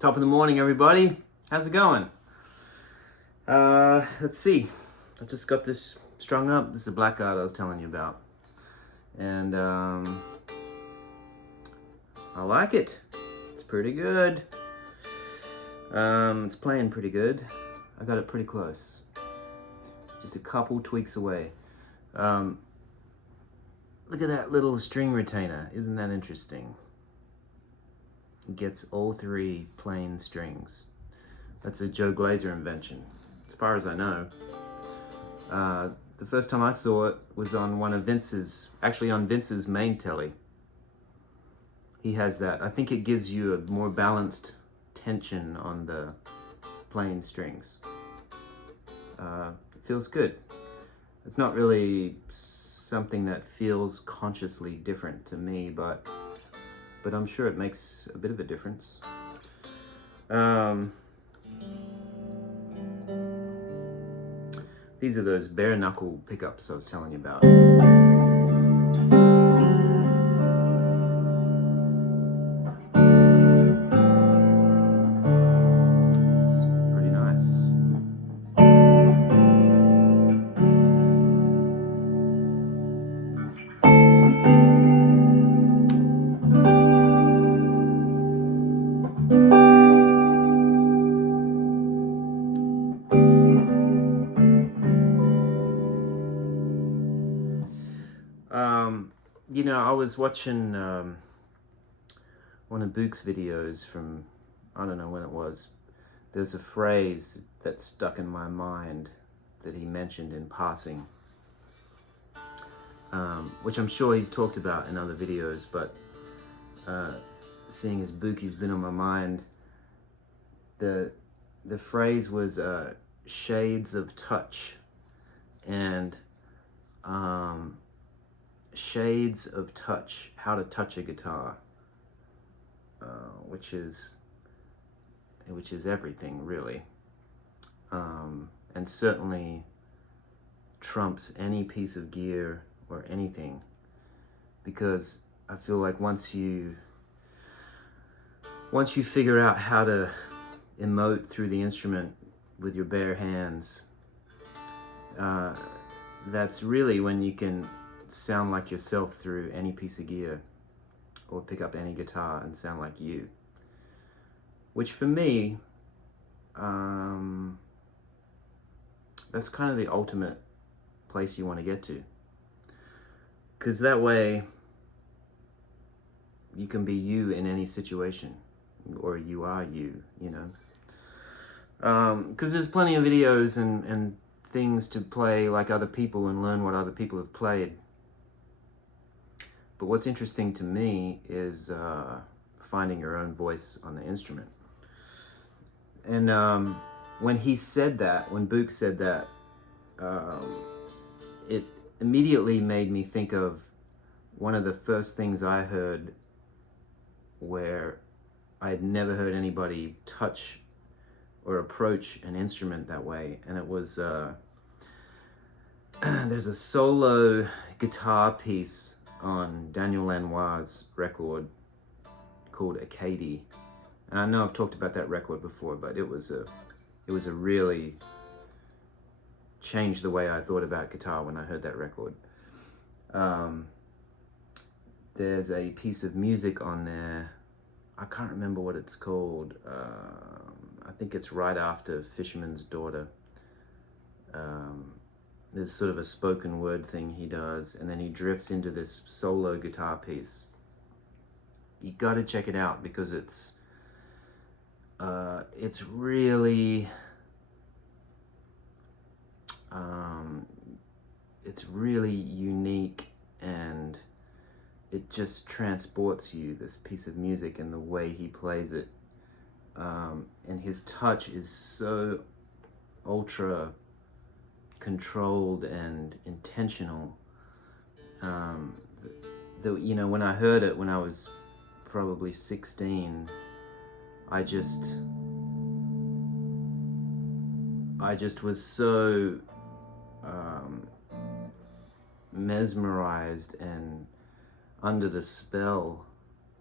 Top of the morning, everybody. How's it going? Let's see. I just got this strung up. This is the black art I was telling you about. And I like it. It's pretty good. It's playing pretty good. I got it pretty close. Just a couple tweaks away. Look at that little string retainer. Isn't that interesting? It gets all three plain strings. That's a Joe Glazer invention, as far as I know. The first time I saw it was on one of Vince's, actually on Vince's main telly. He has that. I think it gives you a more balanced tension on the plain strings. It feels good. It's not really something that feels consciously different to me, but I'm sure it makes a bit of a difference. These are those bare knuckle pickups I was telling you about. It's pretty nice. You know, I was watching one of Buky's videos from, I don't know when it was. There's a phrase that stuck in my mind that he mentioned in passing, which I'm sure he's talked about in other videos, but seeing as Buky's been on my mind, the phrase was shades of touch, and shades of touch, how to touch a guitar, which is everything really, and certainly trumps any piece of gear or anything, because I feel like once you figure out how to emote through the instrument with your bare hands, that's really when you can sound like yourself through any piece of gear, or pick up any guitar and sound like you. Which for me, that's kind of the ultimate place you want to get to. Because that way, you can be you in any situation, or you are you, you know. Because there's plenty of videos and things to play like other people and learn what other people have played. But what's interesting to me is finding your own voice on the instrument. And when he said that, when Buky said that, it immediately made me think of one of the first things I heard where I had never heard anybody touch or approach an instrument that way. And it was, there's a solo guitar piece on Daniel Lanois' record called Acadie. And I know I've talked about that record before, but it was a really changed the way I thought about guitar when I heard that record. There's a piece of music on there, I can't remember what it's called. I think it's right after Fisherman's Daughter. There's sort of a spoken word thing he does, and then he drifts into this solo guitar piece. You got to check it out because it's really unique, and it just transports you, this piece of music, and the way he plays it. And his touch is so ultra controlled and intentional. You know, when I heard it when I was probably 16, I just was so mesmerized and under the spell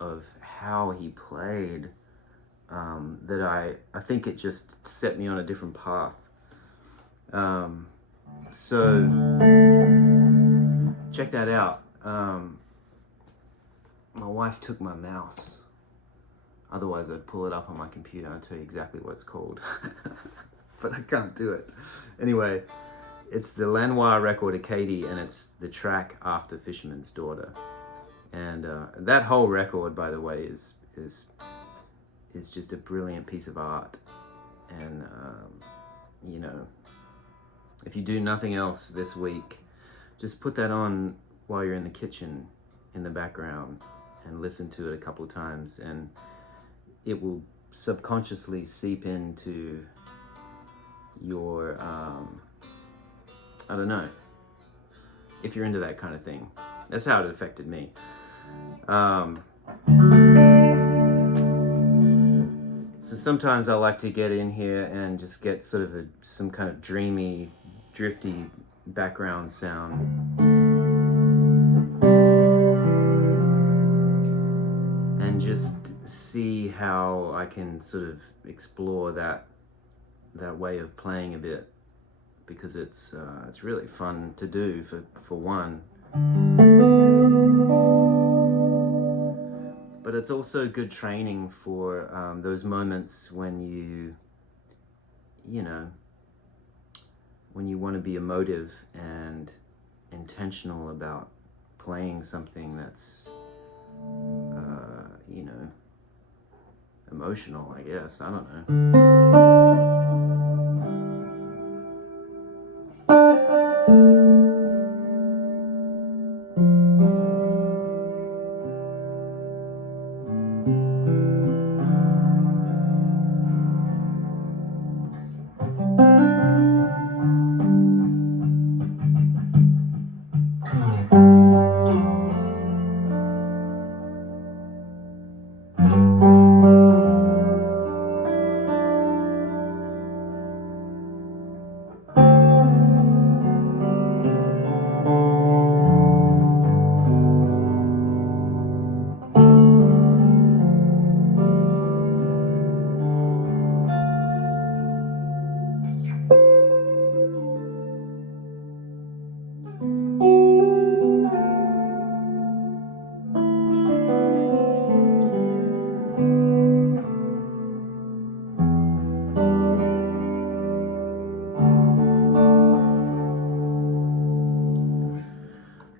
of how he played, that I think it just set me on a different path. So check that out. My wife took my mouse. Otherwise I'd pull it up on my computer and tell you exactly what it's called. But I can't do it. Anyway, it's the Lanois record Acadie, and it's the track after Fisherman's Daughter. And that whole record, by the way, is just a brilliant piece of art. And you know, if you do nothing else this week, just put that on while you're in the kitchen in the background and listen to it a couple of times, and it will subconsciously seep into your I don't know, if you're into that kind of thing. That's how it affected me. So sometimes I like to get in here and just get sort of some kind of dreamy, drifty background sound. And just see how I can sort of explore that way of playing a bit, because it's really fun to do for one. But it's also good training for those moments when you know, when you want to be emotive and intentional about playing something that's, you know, emotional, I guess. I don't know.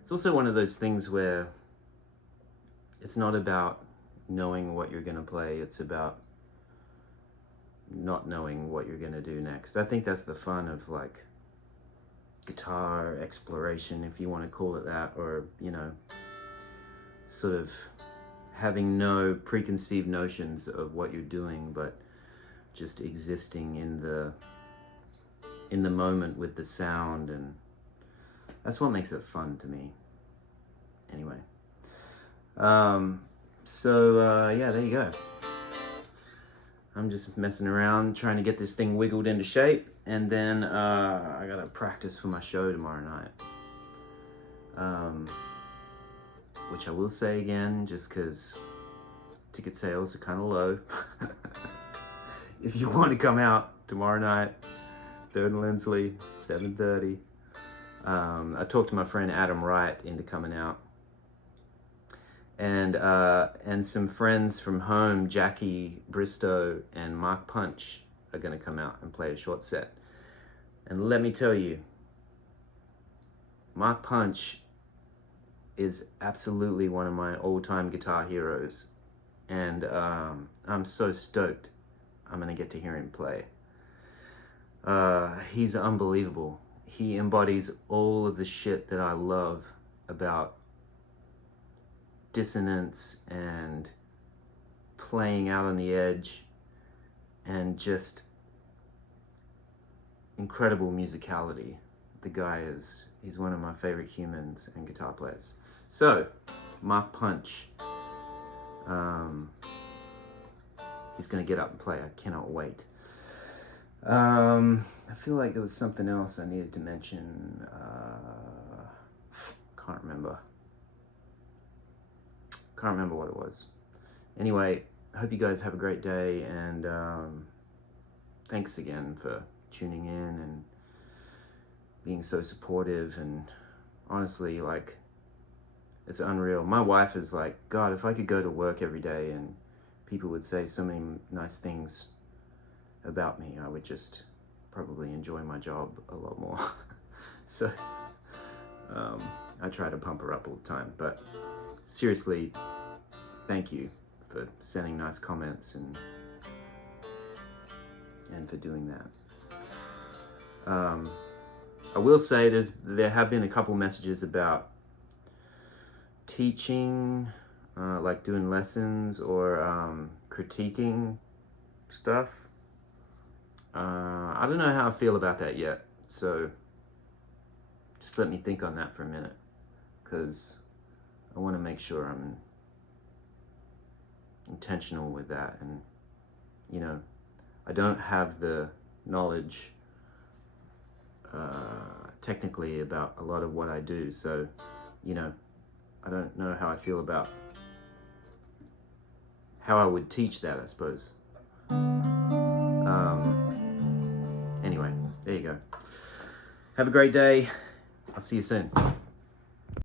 it's also one of those things where it's not about knowing what you're going to play. It's about not knowing what you're going to do next. I think that's the fun of like guitar exploration, if you want to call it that, or, you know, sort of having no preconceived notions of what you're doing, but just existing in the moment with the sound, and that's what makes it fun to me. Anyway, yeah, there you go. I'm just messing around trying to get this thing wiggled into shape, and then I gotta practice for my show tomorrow night. Which I will say again, just because ticket sales are kind of low. If you want to come out tomorrow night, 3rd and Lindsley, 7:30. I talked to my friend Adam Wright into coming out. And some friends from home, Jackie Bristow and Mark Punch, are going to come out and play a short set. And let me tell you, Mark Punch is absolutely one of my all-time guitar heroes. And I'm so stoked I'm going to get to hear him play. He's unbelievable. He embodies all of the shit that I love about dissonance and playing out on the edge and just incredible musicality. The guy he's one of my favorite humans and guitar players. So, Mark Punch, he's gonna get up and play. I cannot wait. I feel like there was something else I needed to mention. Can't remember what it was. Anyway, I hope you guys have a great day, and thanks again for tuning in and being so supportive. And honestly, like, it's unreal. My wife is like, God, if I could go to work every day and people would say so many nice things about me, I would just probably enjoy my job a lot more. So I try to pump her up all the time, but seriously, thank you for sending nice comments and for doing that. I will say there have been a couple messages about teaching, like doing lessons or critiquing stuff. I don't know how I feel about that yet, so just let me think on that for a minute, because I want to make sure I'm intentional with that. And, you know, I don't have the knowledge technically about a lot of what I do, so, you know, I don't know how I feel about how I would teach that, I suppose. Anyway, there you go. Have a great day. I'll see you soon.